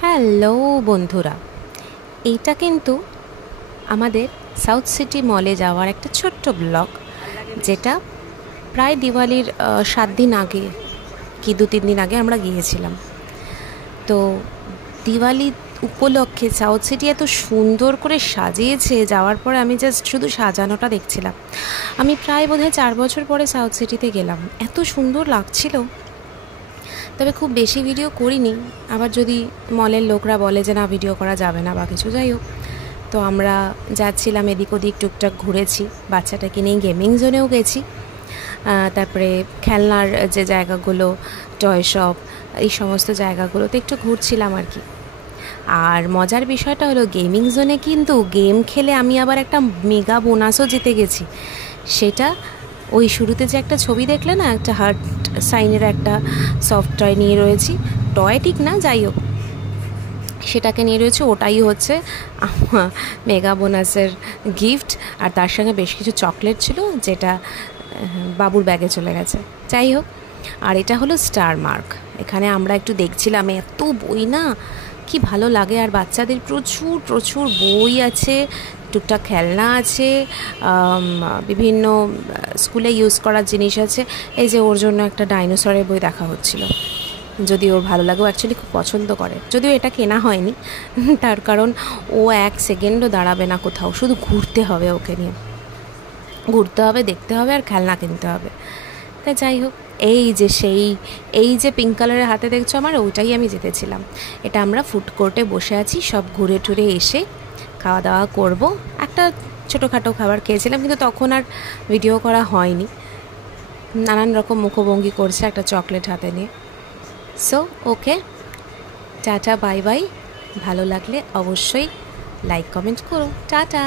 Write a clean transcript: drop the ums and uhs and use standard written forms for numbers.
Hello বন্ধুরা, এইটা কিন্তু আমাদের সাউথ সিটি মলে যাওয়ার একটা ছোট্ট ব্লগ, যেটা প্রায় দিওয়ালির 7 দিন আগে কি 2-3 দিন আগে আমরা গিয়েছিলাম। তো দিওয়ালি উপলক্ষে সাউথ সিটি এত সুন্দর করে সাজিয়েছে, যাওয়ার পরে আমি জাস্ট শুধু সাজানোটা দেখছিলাম। আমি প্রায় বোধহয় 4 বছর পরে সাউথ সিটিতে গেলাম, এত সুন্দর লাগছিল। তবে খুব বেশি ভিডিও করিনি, আবার যদি মলের লোকরা বলে যে না ভিডিও করা যাবে না বা কিছু, যাই হোক। তো আমরা যাচ্ছিলাম এদিক ওদিক, টুকটাক ঘুরেছি, বাচ্চাটাকে নিয়ে গেমিং জোনেও গেছি, তারপরে খেলনার যে জায়গাগুলো, টয় শপ, এই সমস্ত জায়গাগুলোতে একটু ঘুরছিলাম আর কি। আর মজার বিষয়টা হলো গেমিং জোনে কিন্তু গেম খেলে আমি আবার একটা মেগা বোনাসও জিতে গেছি। সেটা ওই শুরুতে যে একটা ছবি দেখলে না, একটা হার্ট সাইনের একটা সফট টয় নিয়ে রয়েছি, টয় ঠিক না, যাই হোক, সেটাকে নিয়ে রয়েছে, ওটাই হচ্ছে আমার মেগা বোনাসের গিফট। আর তার সঙ্গে বেশ কিছু চকলেট ছিল, যেটা বাবুর ব্যাগে চলে গেছে, যাই হোক। আর এটা হলো স্টার মার্ক। এখানে আমরা একটু দেখছিলাম, এত বই না, কি ভালো লাগে। আর বাচ্চাদের প্রচুর প্রচুর বই আছে, টুকটাক খেলনা আছে, বিভিন্ন স্কুলে ইউজ করার জিনিস আছে। এই যে ওর জন্য একটা ডাইনোসরের বই দেখা হচ্ছিল, যদি ওর ভালো লাগে, ও অ্যাকচুয়ালি খুব পছন্দ করে। যদিও এটা কেনা হয়নি, তার কারণ ও 1 সেকেন্ডও দাঁড়াবে না কোথাও, শুধু ঘুরতে হবে, ওকে নিয়ে ঘুরতে হবে, দেখতে হবে, আর খেলনা কিনতে হবে। তাই যাই হোক, এই যে পিঙ্ক কালারের হাতে দেখছো আমার, ওইটাই আমি জিতেছিলাম। এটা আমরা ফুড কোর্টে বসে আছি, সব ঘুরে টুরে এসে খাওয়া দাওয়া করব। একটা ছোটোখাটো খাবার খেয়েছিলাম, কিন্তু তখন আর ভিডিও করা হয়নি। নানান রকম মুখভঙ্গি করছে একটা চকলেট হাতে নিয়ে। So okay, tata, bye bye. ভালো লাগলে অবশ্যই লাইক কমেন্ট করো। টাটা।